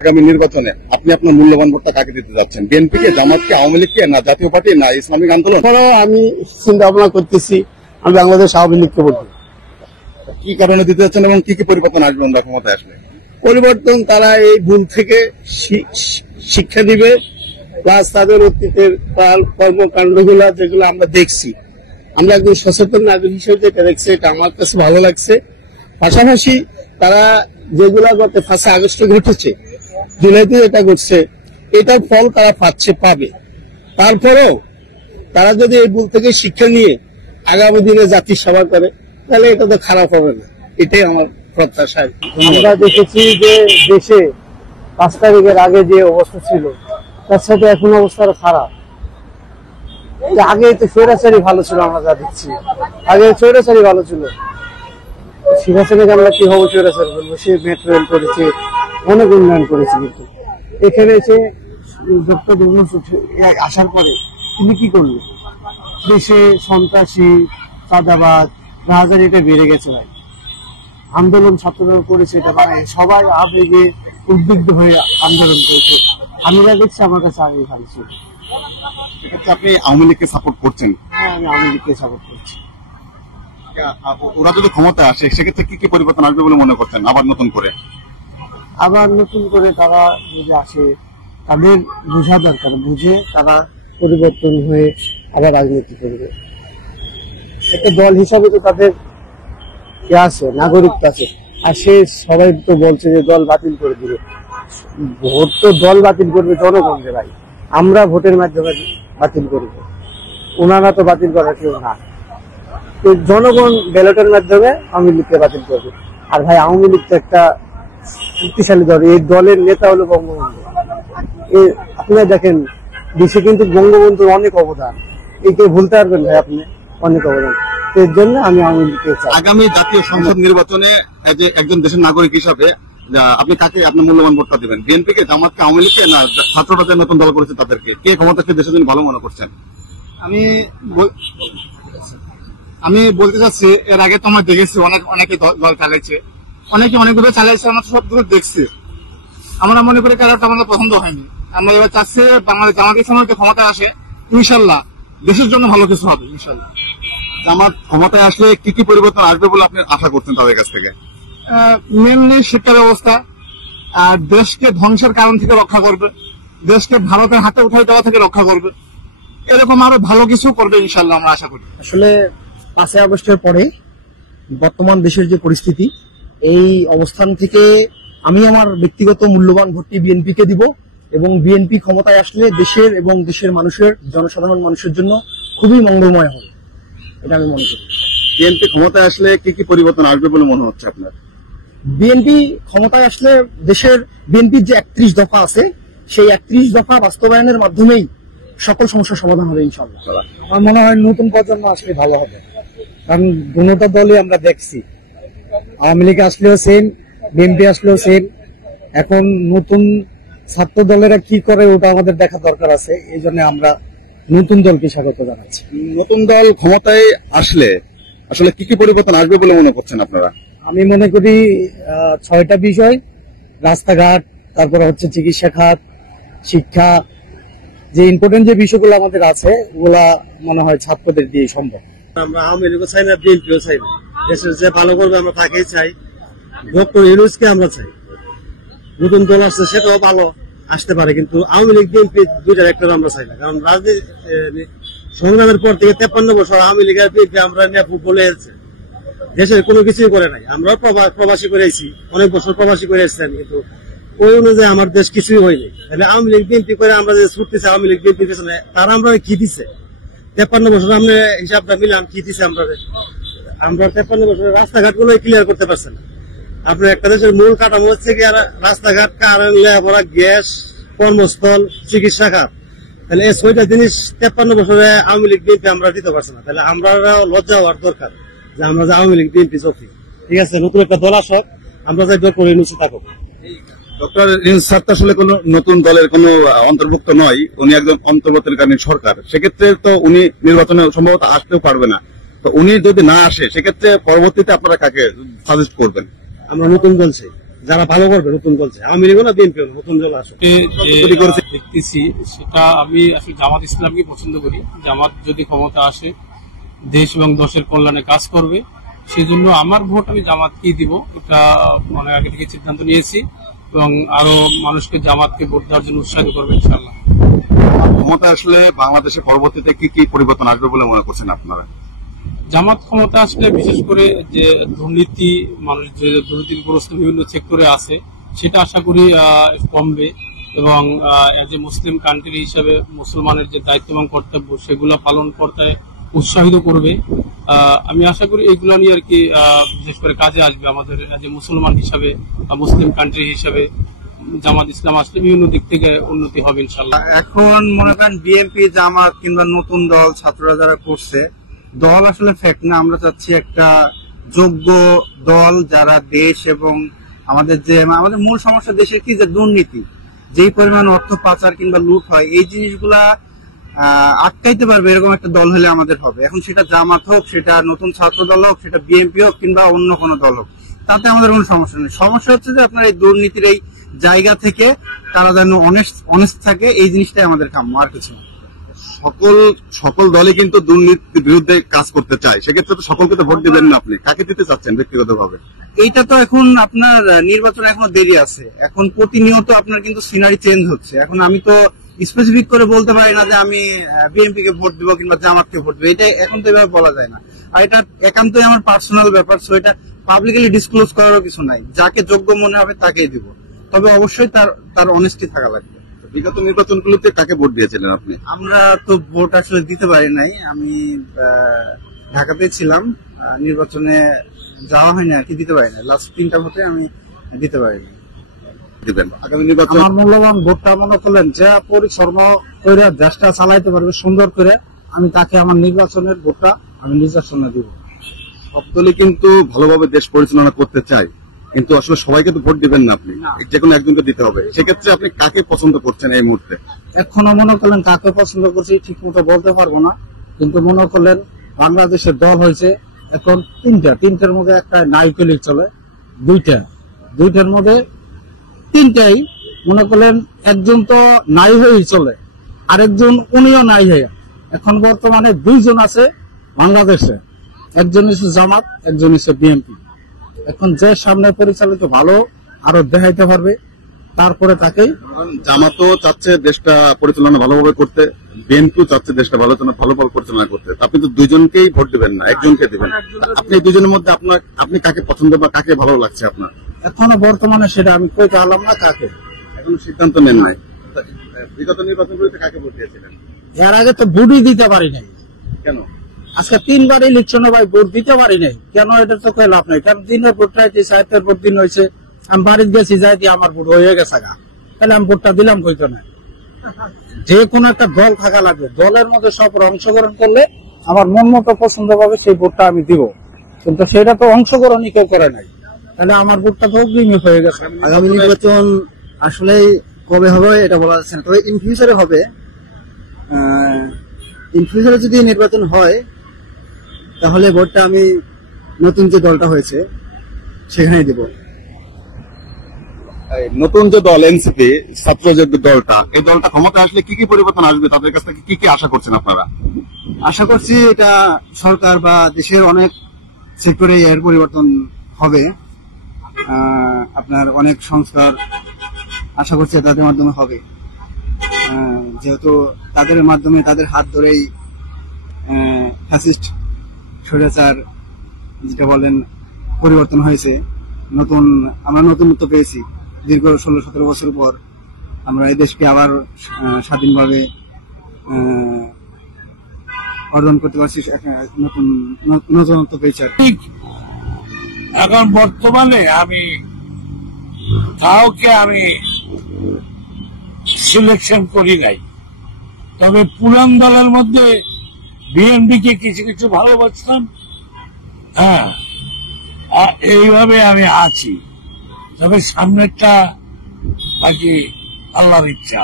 আগামী নির্বাচনে আপনি আপনার মূল্যবান ভোটটা কাকে দিতে যাচ্ছেন? বিএনপি কে, জামাতকে, আওয়ামী লীগকে, না জাতীয় পার্টি, না ইসলামিক আন্দোলন? আমি চিন্তা ভাবনা করতেছি আমি বাংলাদেশ আওয়ামী লীগকে বলবো। কি কারণে দিতে যাচ্ছেন এবং কি কি পরিবর্তন আসবে আমরা ক্ষমতায় আসলে? পরিবর্তন, তারা এই ভুল থেকে শিক্ষা দিবে, প্লাস তাদের অতীতের কর্মকাণ্ডগুলা যেগুলো আমরা দেখছি, আমরা একজন সচেতন নাগরিক হিসেবে যেটা দেখছি, এটা আমার কাছে ভালো লাগছে। পাশাপাশি তারা যেগুলা গত 5 আগস্টে ঘটেছে, জুলাইতে যেটা ঘটছে, এটার ফল তারা পাবে। তারপরেও তারা যদি এই ভুল থেকে শিক্ষা নিয়ে আগামী দিনে জাতির সেবা করে, তাহলে এটা তো খারাপ হবে না, এটাই আমার প্রত্যাশা। আমরা দেখেছি যে দেশে 5 তারিখের আগে যে অবস্থা ছিল তার সাথে এখন অবস্থা খারাপ। আগে তো স্বৈরাচারী ভালো ছিল, আমরা যা দেখছি আগে স্বৈরাচারী ভালো ছিল। শেখ হাসিনাকে আমরা কি হবো স্বৈরাচারী বলবো? সে মেট্রো রেল করেছে, অনেক উন্নয়ন করেছে, কিন্তু এখানে এসে ডক্টর আসার পরে তুমি কি করলে? দেশে সন্ত্রাসী, চাঁদাবাদ, রাজধানী এটা বেড়ে গেছে ভাই। আন্দোলন ছাত্রদল করেছে, এটা মানে সবাই আবেগে উদ্বিগ্ন হয়ে আন্দোলন করেছে। আমি যা দেখছি আমার কাছে আগে ভাবছি। আপনি আওয়ামী লীগকে সাপোর্ট করছেন? হ্যাঁ, আমি আওয়ামী লীগকে সাপোর্ট করছি। ওরা যদি ক্ষমতায় আসে সেক্ষেত্রে কি কি পরিবর্তন আসবে বলে মনে করছেন? আবার নতুন করে তারা যদি আসে, তাদের বোঝা দরকার, বুঝে তারা পরিবর্তন হয়ে আবার রাজনীতি করবে। একটা দল হিসাবে তো তাদের আছে, নাগরিক আছে। আর সে সবাই তো বলছে যে দল বাতিল করে দিবে। ভোট তো দল বাতিল করবে জনগণ রে ভাই, আমরা ভোটের মাধ্যমে বাতিল করব, ওনারা তো বাতিল করার কেউ না। জনগণ ব্যালটের মাধ্যমে আওয়ামী লীগকে বাতিল করবে। আর ভাই আওয়ামী লীগ তো একটা শক্তিশালী দল, এই দলের নেতা হলো বঙ্গবন্ধু। আপনারা দেখেন দেশে কিন্তু বঙ্গবন্ধুর অনেক অবদান, একে ভুলতে পারবেন ভাই আপনি? অনেক অবদান। এর জন্য আমি আওয়ামী লীগকে চাই। আগামী জাতীয় সংসদ নির্বাচনে একজন দেশের নাগরিক হিসাবে আপনি কাকে আপনার মূল্যবান ভোটটা দেবেন? বিএনপি কে, জামাতকে, আওয়ামী লীগকে, না ছাত্ররা যে নতুন দল করেছে তাদেরকে? কে ক্ষমতাকে দেশের জন্য ভালো মনে করছেন? আমি বলতে চাচ্ছি, এর আগে তো আমরা দেখেছি অনেকে দল চালাইছে, অনেকগুলো চালাইছে, আমরা সবগুলো দেখছি। আমরা মনে করি কারোটা আমাদের পছন্দ হয়নি। আমরা এবার চাচ্ছি বাংলাদেশ জামাতের সময় ক্ষমতা আসে, ইনশাল্লাহ দেশের জন্য ভালো কিছু হবে ইনশাল্লাহ। জামাত ক্ষমতায় আসলে কি কি পরিবর্তন আসবে বলে আপনি আশা করছেন তাদের কাছ থেকে? মেনলি শিক্ষা ব্যবস্থা, আর দেশকে ধ্বংসের কারণ থেকে রক্ষা করবে, দেশকে ভারতের হাতে উঠাই দেওয়া থেকে রক্ষা করবে, এরকম আরো ভালো কিছু করবে ইনশাল্লাহ আমরা আশা করি। আসলে 5 আগস্টের পরে বর্তমান দেশের যে পরিস্থিতি, এই অবস্থান থেকে আমি আমার ব্যক্তিগত মূল্যবান ভোটটি বিএনপি কে দিব, এবং বিএনপি ক্ষমতায় আসলে দেশের এবং দেশের মানুষের, জনসাধারণ মানুষের জন্য খুবই মঙ্গলময় হবে, এটা আমি মনে করি। বিএনপি ক্ষমতায় আসলে কি কি পরিবর্তন আসবে বলে মনে হচ্ছে আপনার? বিএনপি ক্ষমতায় আসলে দেশের, বিএনপির যে 31 দফা আছে, সেই 31 দফা বাস্তবায়নের মাধ্যমেই সকল সমস্যার সমাধান হবে ইনশাআল্লাহ। আমার মনে হয় নতুন প্রজন্ম আসলে ভালো হবে, কারণ দুটো দলই আমরা দেখছি, আওয়ামী লীগ আসলেও সেম, বিএনপি আসলেও সেম। এখন নতুন ছাত্র দলেরা কি করে ওটা আমাদের দেখা দরকার আছে, এই জন্য আমরা নতুন দলকে স্বাগত জানাচ্ছি। নতুন দল ক্ষমতায় আসলে আসলে কি কি পরিবর্তন আসবে বলে মনে করছেন আপনারা? আমি মনে করি 6টা বিষয়, রাস্তাঘাট, তারপরে হচ্ছে চিকিৎসা খাত, শিক্ষা, যে ইম্পর্টেন্ট যে বিষয়গুলো আমাদের আছে, ওগুলা মনে হয় ছাত্রদের দিয়ে সম্ভব। আমরা আওয়ামী লীগও চাই না, বিএনপিও চাই না। দেশের যে ভালো করবে আমরা তাকেই চাই। ডক্টর ইউনূসকে আমরা চাই। নতুন দল আসছে সেটাও ভালো আসতে পারে, কিন্তু আওয়ামী লীগ বিএনপি দুইটার একটা আমরা চাই না। কারণ রাজনীতি সংগ্রামের পর থেকে 53 বছর আওয়ামী লীগ আর বিএনপি আমরা নেপু বলে এসেছে, দেশের কোনো কিছুই করে নাই। আমরা প্রবাসী করে এসেছি, অনেক বছর প্রবাসী করে এসেছেন, কিন্তু ওই অনুযায়ী আমার দেশ কিছুই হয়নি। তাহলে আওয়ামী লীগ বিএনপি করে আমরা যে ছুটতেছি আওয়ামী লীগ বিএনপি পেছনে, তারা আমরা কি দিচ্ছে? 53 বছর আমরা হিসাবটা মিলাম কি দিচ্ছে আমরা 53 বছরের রাস্তাঘাট গুলো ক্লিয়ার করতে পারছেন না। আপনার একটা দেশের মূল কাঠামো হচ্ছে কি রাস্তাঘাট, কারেন্ট, লেখাপড়া, গ্যাস, কর্মস্থল, চিকিৎসা খাত। তাহলে এই 6টা জিনিস 53 বছরে আওয়ামী লীগ বিএনপি আমরা দিতে পারছি না। তাহলে আমরা লজ্জা হওয়ার দরকার যে আমরা যে আওয়ামী লীগ বিএনপি চলছি। ঠিক আছে, নতুন একটা দল আসক, আমরা যাই ডক্টর ইউনূসে থাকুক। ডক্টর ইউনূস স্যার তো আসলে কোন নতুন দলের কোন অন্তর্ভুক্ত নয়, উনি একজন অন্তর্বর্তীকালীন সরকার। সেক্ষেত্রে তো উনি নির্বাচনে সম্ভবত আসতেও পারবে না। তো উনি যদি না আসে, সেক্ষেত্রে পরবর্তীতে আপনারা কাকে সাজেস্ট করবেন? আমরা নতুন দল চাই, যারা ভালো করবে নতুন দলছে, আওয়ামী লীগও না বিএনপি নতুন দল আসবে। দেখতেছি সেটা আমি আসলে জামাত ইসলামকে পছন্দ করি। জামাত যদি ক্ষমতা আসে দেশ এবং দেশের কল্যাণে কাজ করবে, সেজন্য আমার ভোট আমি জামাতকেই দিব। এটা মানে আগে থেকে সিদ্ধান্ত নিয়েছি এবং আরো মানুষকে জামাতকে ভোট দেওয়ার জন্য উৎসাহিত করবে ইনশাআল্লাহ। ক্ষমতা আসলে বাংলাদেশে পরবর্তীতে কি কি পরিবর্তন আসবে বলে মনে করছেন আপনারা? জামাত ক্ষমতা আসলে বিশেষ করে যে দুর্নীতি, মানুষ যে দুর্নীতিগ্রস্ত বিভিন্ন সেক্টরে আছে সেটা আশা করি কমবে এবং যে মুসলিম কান্ট্রি হিসেবে মুসলমানের যে দায়িত্ব এবং কর্তব্য সেগুলো পালন করতে উৎসাহিত করবে। আমি আশা করি এইগুলো নিয়ে আর কি বিশেষ করে কাজে আসবে আমাদের যে মুসলমান হিসাবে বা মুসলিম কান্ট্রি হিসাবে। জামাত ইসলাম আসলে বিভিন্ন দিক থেকে উন্নতি হবে ইনশাল্লাহ। এখন মনে করেন বিএনপি, জামাত কিংবা নতুন দল ছাত্ররা যারা করছে, দল আসলে ফ্যাক্ট না। আমরা চাচ্ছি একটা যোগ্য দল যারা দেশ এবং আমাদের মূল সমস্যা দেশের কি যে দুর্নীতি, যেই পরিমাণ অর্থ পাচার কিংবা লুট হয়, এই জিনিসগুলা আটকাইতে পারবে এরকম একটা দল হলে আমাদের হবে। এখন সেটা জামাত হোক, সেটা নতুন ছাত্র দল হোক, সেটা বিএনপি হোক কিংবা অন্য কোনো দল হোক, তাতে আমাদের কোনো সমস্যা নেই। সমস্যা হচ্ছে যে আপনার এই দুর্নীতির এই জায়গা থেকে তারা যেন অনেস্ট থাকে, এই জিনিসটাই আমাদের কাম্য, আর কিছু না। সকল দলই কিন্তু দুর্নীতির বিরুদ্ধে কাজ করতে চায়, সেক্ষেত্রে তো সকলকে তো ভোট দিবেন না। আপনি কাকে দিতে চাচ্ছেন ব্যক্তিগতভাবে? এইটা তো এখন আপনার নির্বাচন এখনো দেরি আছে। এখন প্রতিনিয়ত আপনার কিন্তু সিনারি চেঞ্জ হচ্ছে। এখন আমি তো স্পেসিফিক করে বলতে পারি না যে আমি বিএনপি কে ভোট দিব কিংবা জামাতকে ভোট দিব, এটা এখন তো এভাবে বলা যায় না। আর এটা একান্তই আমার পার্সোনাল ব্যাপার, সো এটা পাবলিকলি ডিসক্লোজ করারও কিছু নাই। যাকে যোগ্য মনে হবে তাকেই দিব, তবে অবশ্যই তার অনেস্টি থাকা লাগবে। বিগত নির্বাচনগুলোতে কাকে ভোট দিয়েছিলেন আপনি? আমরা তো ভোট আসলে দিতে পারি নাই। আমি ঢাকাতে ছিলাম, নির্বাচনে যাওয়া হয়নি আর কি, দিতে পারি না। লাস্ট 3টা ভোটে আমি দিতে পারিনি। দিবেন আগামী নির্বাচন? আমার মূল্যবান ভোটটা মনে করলেন যা পরিশ্রম করে দেশটা চালাইতে পারবে সুন্দর করে, আমি তাকে আমার নির্বাচনের ভোটটা আমি নির্বাচনে দিব। সব দলই কিন্তু ভালোভাবে দেশ পরিচালনা করতে চায়, কিন্তু আসলে সবাইকে তো ভোট দিবেন না আপনি, যে কোনো একজনকে দিতে হবে। সেক্ষেত্রে আপনি কাকে পছন্দ করছেন এই মুহূর্তে? এখনো মনে করলেন কাকে পছন্দ করছি ঠিক মতো বলতে পারবো না, কিন্তু মনে করলেন বাংলাদেশের দল হয়েছে এখন তিনটার মধ্যে একটা নাইকেলই চলে, দুইটার মধ্যে তিনটাই মনে করলেন একজন তো নাই হয়েই চলে, আরেকজন উনিও নাই হয়ে। এখন বর্তমানে 2জন আছে বাংলাদেশে, একজন হচ্ছে জামাত, একজন হচ্ছে বিএনপি। এখন যে সামনে পরিচালিত ভালো আরো দেখাইতে পারবে, তারপরে তাকেই। জামাতও চাচ্ছে দেশটা পরিচালনা ভালোভাবে করতে, বিএনপিও চাচ্ছে দেশটা ভালোভাবে পরিচালনা করতে। আপনি তো দুইজনকেই ভোট দিবেন না, একজনকে দিবেন। আপনি দুজনের মধ্যে আপনি কাকে পছন্দ বা কাকে ভালো লাগছে আপনার? এখনো বর্তমানে সেটা আমি কইতে পারলাম না কাকে, এখন সিদ্ধান্ত নেন নাই। বিগত নির্বাচনগুলিতে কাকে ভোট দিয়েছিলেন? এর আগে তো ভোটই দিতে পারি নাই। কেন? আজকে 3বার ইলেকশনে ভাই ভোট দিতে পারি নাই কেন, এটা তো কই লাভ নাই। কারণ দিনের ভোট রাইতে সাহিত্যের ভোট দিন হয়েছে, আমি বাড়িতে গেছি যাইতে আমার ভোট হয়ে গেছে গা, তাহলে আমি ভোটটা দিলাম কইতো না। যে কোনো একটা দল থাকা লাগবে, দলের মধ্যে সব অংশগ্রহণ করলে আমার মন মতো পছন্দ পাবে সেই ভোটটা আমি দিব, কিন্তু সেটা তো অংশগ্রহণই কেউ করে নাই, তাহলে আমার ভোটটা তো অগ্রিম হয়ে গেছে। আগামী নির্বাচন আসলে কবে হবে এটা বলা যাচ্ছে না, তবে ইন ফিউচারে হবে। ইন ফিউচারে যদি নির্বাচন হয় তাহলে ভোটটা আমি নতুন যে দলটা হয়েছে সেখানে দিব। নতুন যে দল এনসিপি, ছাত্র যে দলটা, এই দলটা ক্ষমতা আসলে কি কি পরিবর্তন আসবে, তাদের কাছ থেকে কি কি আশা করছেন আপনারা? আশা করছি এটা সরকার বা দেশের অনেক সেক্টরে এর পরিবর্তন হবে। আপনার অনেক সংস্কার আশা করছি তাদের মাধ্যমে হবে, যেহেতু তাদের মাধ্যমে তাদের হাত ধরেই ফ্যাসিস্ট স্বৈরাচার যেটা বলেন পরিবর্তন হয়েছে। আমরা নতুনত্ব পেয়েছি দীর্ঘ 16-17 বছর পর। আমরা এই দেশকে আবার স্বাধীনভাবে অর্জন করতে পারছি, নতুনত্ব পেয়েছি। এখন বর্তমানে আমি কাউকে সিলেকশন করি নাই, তবে পুরান দলের মধ্যে বিএনপি কে কিছু কিছু ভালোবাসতাম। হ্যাঁ, এইভাবে আমি আছি, তবে সামনেরটা বাকি আল্লাহর ইচ্ছা।